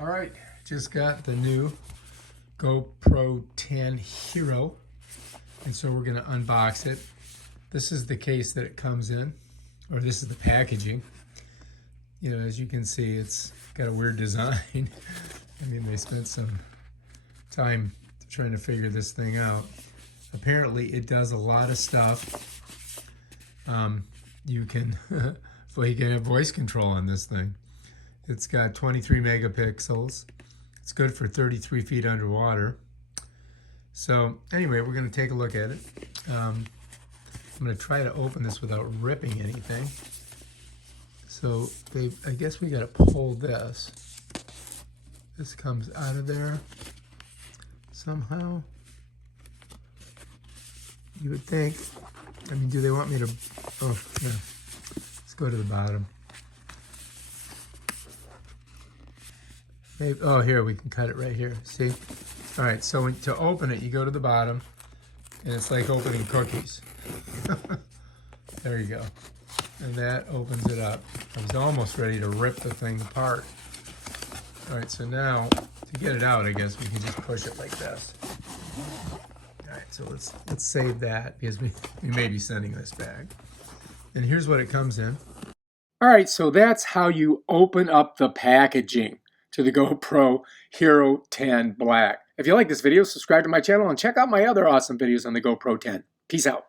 All right, just got the new GoPro 10 Hero, and so we're going to unbox it. This is the case that it comes in, or this is the packaging. You know, as you can see, it's got a weird design. I mean, they spent some time trying to figure this thing out. Apparently, it does a lot of stuff. You can, well, you can have voice control on this thing. It's got 23 megapixels. It's good for 33 feet underwater. So anyway, we're going to take a look at it. I'm going to try to open this without ripping anything. So I guess we got to pull this. This comes out of there somehow. You would think. I mean, do they want me to? Oh, yeah. Let's go to the bottom. Maybe, oh, here, we can cut it right here. See? All right, so to open it, you go to the bottom, and it's like opening cookies. There you go. And that opens it up. I was almost ready to rip the thing apart. All right, so now, to get it out, I guess we can just push it like this. All right, so let's save that, because we may be sending this back. And here's what it comes in. All right, so that's how you open up the packaging to the GoPro Hero 10 Black. If you like this video, subscribe to my channel and check out my other awesome videos on the GoPro 10. Peace out.